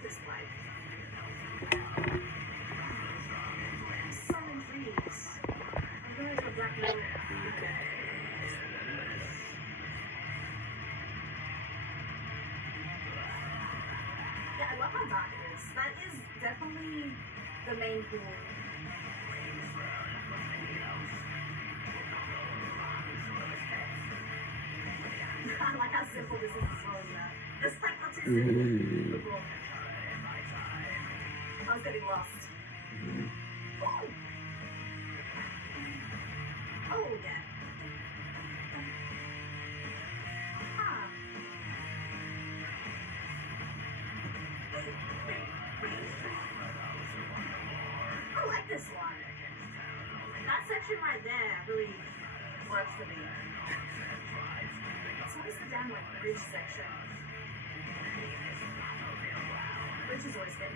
like this bike. I'm so intrigued. I'm going to a black metal. Yeah, I love how dark it is. That is definitely the main pool. I like how simple this is as well as that. It's like not too simple. I was getting lost. Oh! Oh, yeah. Huh. I like this one. That section right there really works for me. It's always the damn like bridge section. Bridge is always good.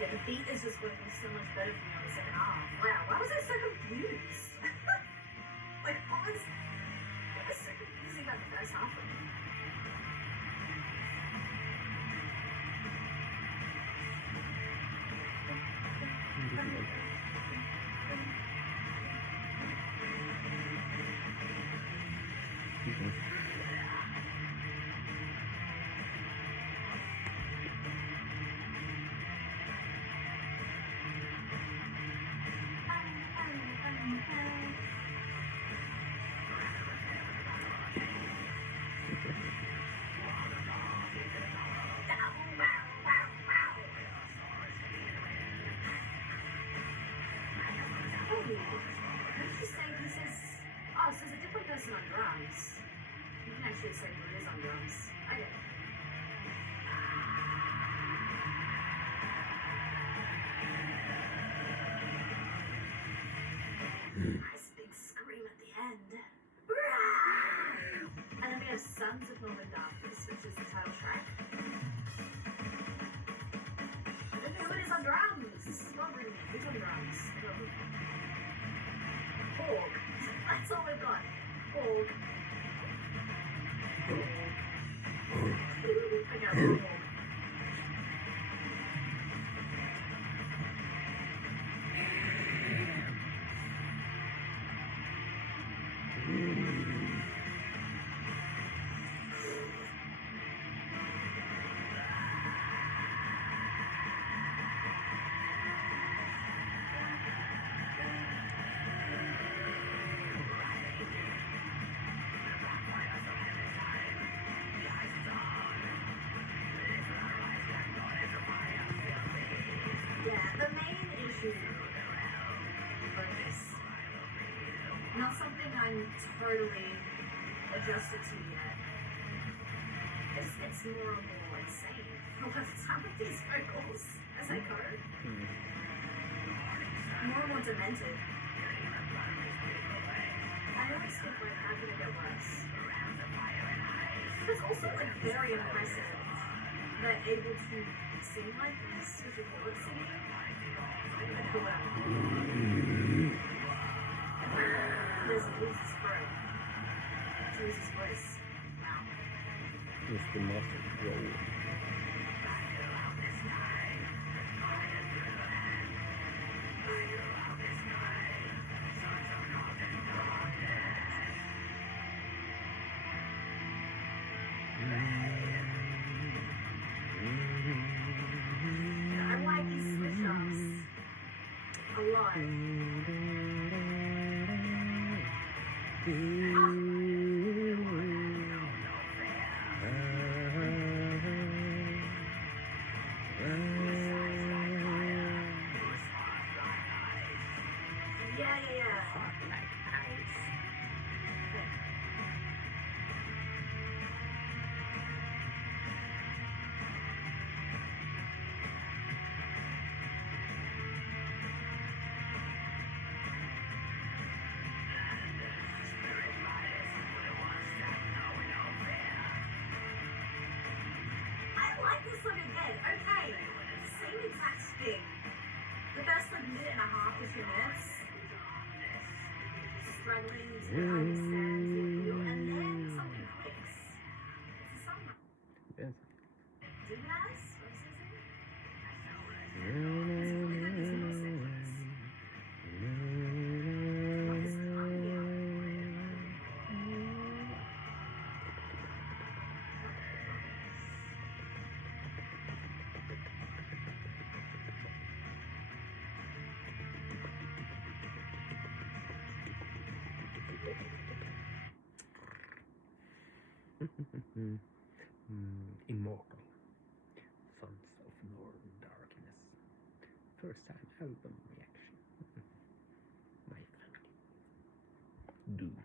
Yeah, the beat is just working so much better for me on the second half. Wow, why was I so confused? Like, what was so confusing about the first half of me? What did you say? He says, oh, so it's a different person on drums. You can actually say who it is on drums. I get it. Nice big scream at the end. And then we have Sons of Northern Darkness, which is the title track. I don't know who it is on drums. Not really. Who's on drums? Org. That's all we've got. Org. Okay, Org. Yeah, the main issue with this, not something I'm totally adjusted to yet. It's more and more insane a lot of the time with these vocals as I go. More and more demented. I always think like, how can it get worse? But it's also like very impressive they're able to sing like this, would you call it singing? Like cool out. There's Lisa's throat. To use his voice. Wow. It's the master control. I like these switch-ups a lot. Yeah. Hot like ice. I like this song again. Okay, same exact thing. the best like minute and a half to 2 minutes, struggling to understand what you do, and then something clicks. It's a song. Yes. Divinaz? What's his name? Mm. He's really good at his music. What is the audio? Immortal. Sons of Northern Darkness. First time album reaction. My family. Doom.